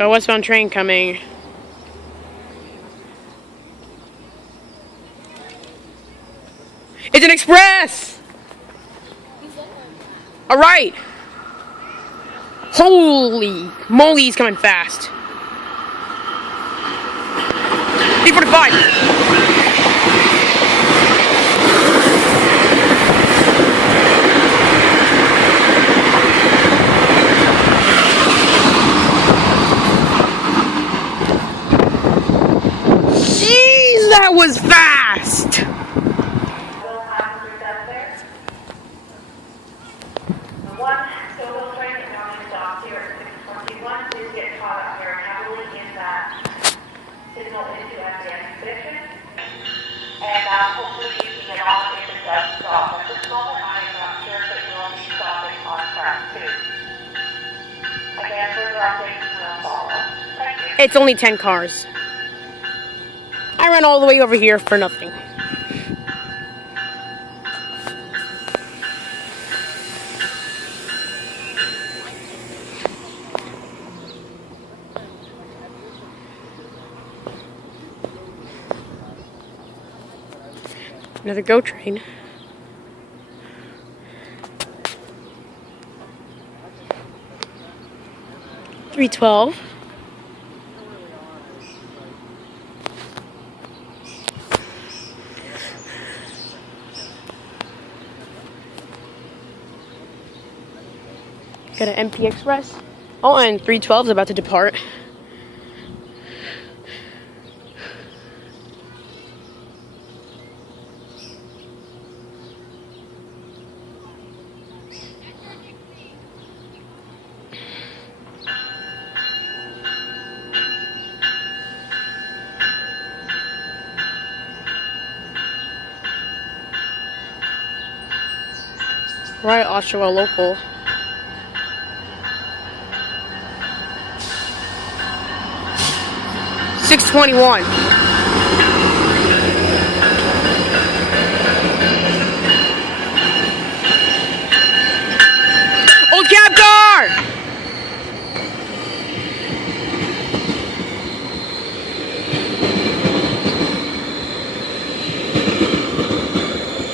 A westbound train coming. It's an express! Alright! Holy moly, he's coming fast. 345. Jeez, that was fast! Hopefully you can get on if it does stop. At this moment, I am not sure if it will be stopping on track 2. Again, further updates will follow. Thank you. It's only 10 cars. I ran all the way over here for nothing. Another GO train. $3.12. Got an MP Express. Oh, and 312 is about to depart. Right, Oshawa local. $6.21. Old CABCAR!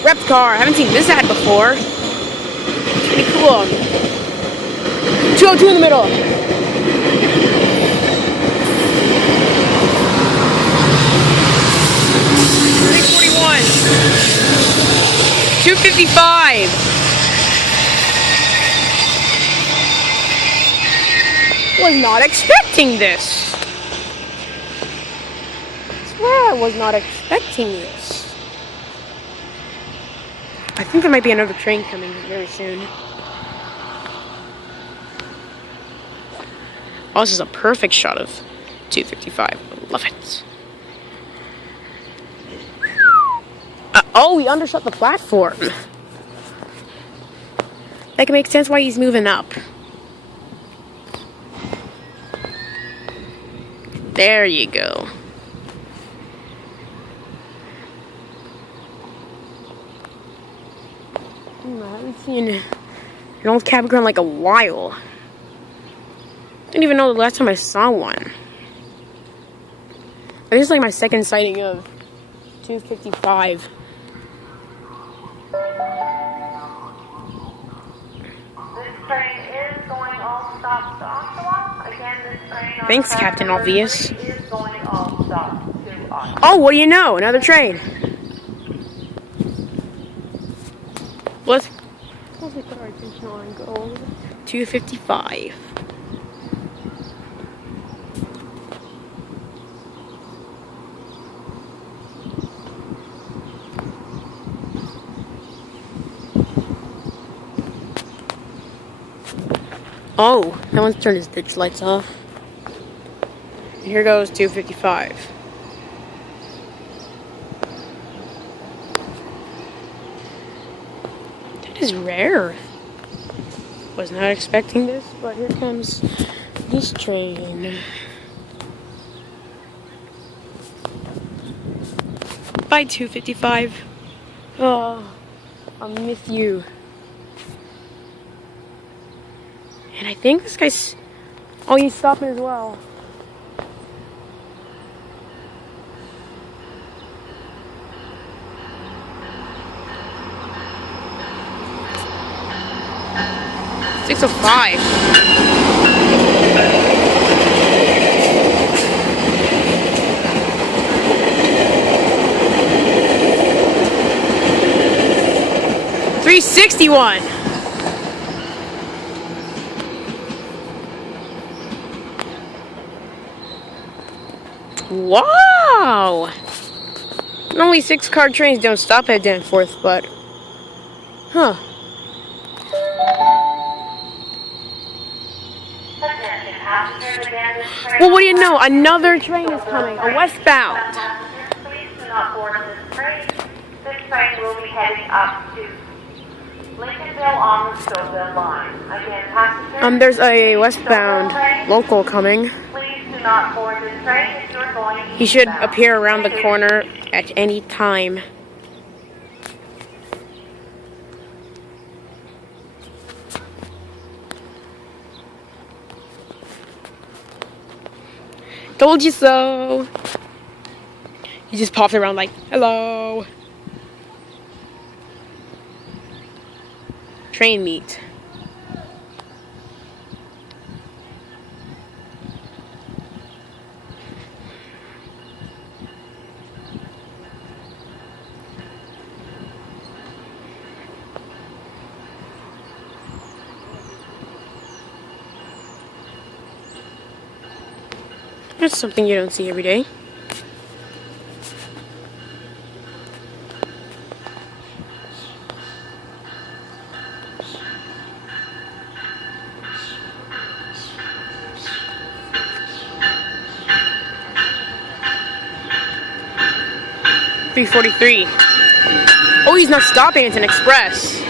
Rep car. I haven't seen this ad before. Pretty cool. 202 in the middle. $2.55. Was not expecting this. I swear I was not expecting this. I think there might be another train coming very soon. Oh, this is a perfect shot of 255. I love it. Oh, he undershot the platform. That can make sense why he's moving up. There you go. I haven't seen an old CABCAR in like a while. Didn't even know the last time I saw one. This is like my second sighting of 255. This train is going all stop to Oshawa. Again, this train on Thanks, Captain Obvious. is going all stop to Oshawa. Oh, what do you know? Another train. Let's put our attention on gold. 255. Oh, that one's turned his ditch lights off. And here goes 255. That is rare. Was not expecting this, but here comes this train. Bye, 255. Oh, I'll miss you. And I think this guy's... Oh, he's stopping as well. 6:05. $3.61. Wow! Normally 6-car trains don't stop at Danforth, but huh. Attention passengers, again, this train. Well, what do you know? Another train is coming, a westbound. Please do not board this train. This train will be heading up to Lincolnville on the Stouffville line. Again, passengers. There's a westbound local coming. Please do not board this train if you're going. He should eastbound. appear around the Thank you. corner at any time. Told you so. He just popped around like, hello. Train meet. That's something you don't see every day. $3.43. Oh, he's not stopping. It's an express.